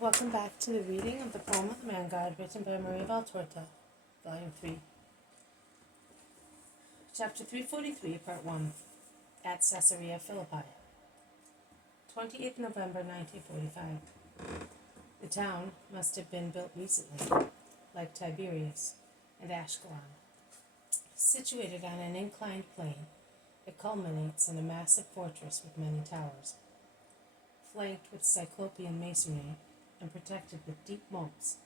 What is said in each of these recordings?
Welcome back to the reading of the poem of the Man God, written by Maria Valtorta, Volume 3. Chapter 343, Part 1. At Caesarea Philippi. 28th November 1945. The town must have been built recently, like Tiberias and Ashkelon. Situated on an inclined plane, it culminates in a massive fortress with many towers. Flanked with cyclopean masonry and protected with deep moats,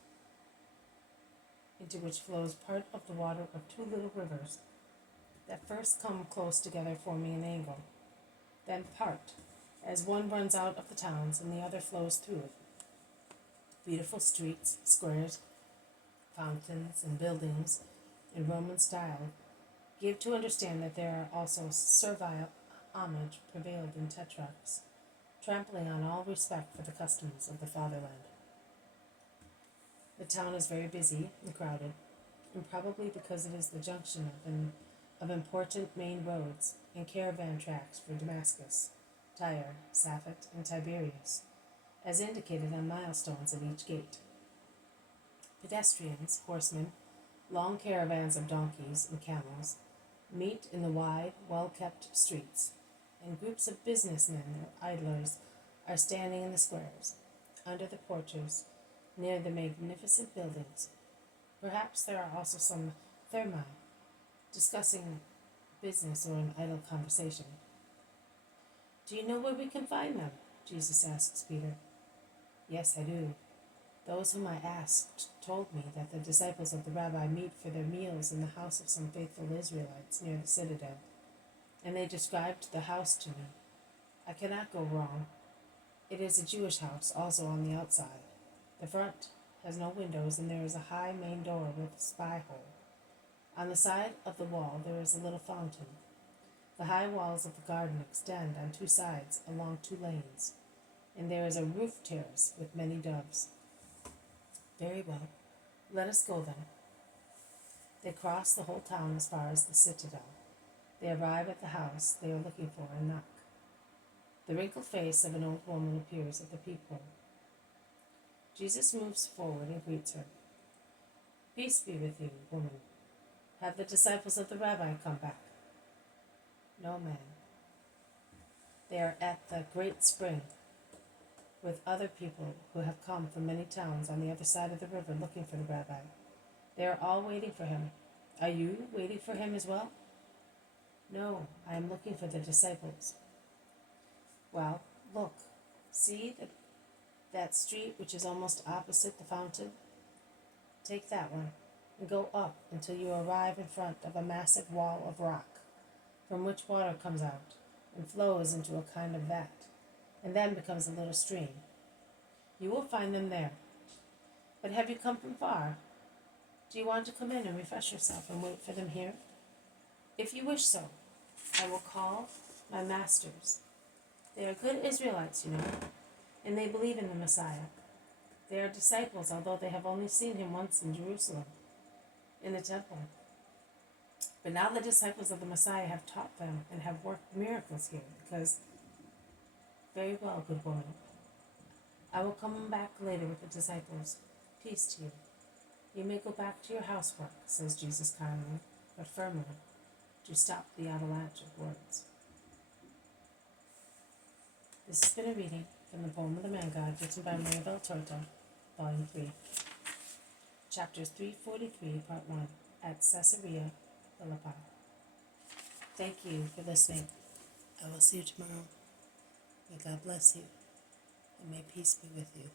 into which flows part of the water of two little rivers that first come close together forming an angle, then part, as one runs out of the towns and the other flows through it. Beautiful streets, squares, fountains, and buildings in Roman style give to understand that there are also servile homage prevailed in tetrarchs, trampling on all respect for the customs of the fatherland. The town is very busy and crowded, and probably because it is the junction of important main roads and caravan tracks for Damascus, Tyre, Sapphit, and Tiberias, as indicated on milestones at each gate. Pedestrians, horsemen, long caravans of donkeys and camels meet in the wide, well-kept streets, and groups of businessmen or idlers are standing in the squares, under the porches, near the magnificent buildings. Perhaps there are also some thermi, discussing business or an idle conversation. "Do you know where we can find them?" Jesus asks Peter. "Yes, I do. Those whom I asked told me that the disciples of the rabbi meet for their meals in the house of some faithful Israelites near the citadel, and they described the house to me. I cannot go wrong. It is a Jewish house, also on the outside. The front has no windows, and there is a high main door with a spy hole. On the side of the wall there is a little fountain. The high walls of the garden extend on two sides along two lanes, and there is a roof terrace with many doves." "Very well. Let us go then." They cross the whole town as far as the citadel. They arrive at the house they are looking for and knock. The wrinkled face of an old woman appears at the peephole. Jesus moves forward and greets her. "Peace be with you, woman. Have the disciples of the rabbi come back?" "No, ma'am. They are at the great spring with other people who have come from many towns on the other side of the river looking for the rabbi. They are all waiting for him. Are you waiting for him as well?" "No, I am looking for the disciples." "Well, look. See that street which is almost opposite the fountain? Take that one and go up until you arrive in front of a massive wall of rock, from which water comes out and flows into a kind of vat, and then becomes a little stream. You will find them there. But have you come from far? Do you want to come in and refresh yourself and wait for them here? If you wish so, I will call my masters. They are good Israelites, you know, and they believe in the Messiah. They are disciples, although they have only seen him once in Jerusalem, in the temple. But now the disciples of the Messiah have taught them and have worked miracles here, because..." "Very well, good woman. I will come back later with the disciples. Peace to you. You may go back to your housework," says Jesus kindly, but firmly, to stop the avalanche of words. This has been a reading from the poem of the Man God, written by Maria Valtorta, Volume 3. Chapters 343, Part 1, At Caesarea Philippi. Thank you for listening. I will see you tomorrow. May God bless you, and may peace be with you.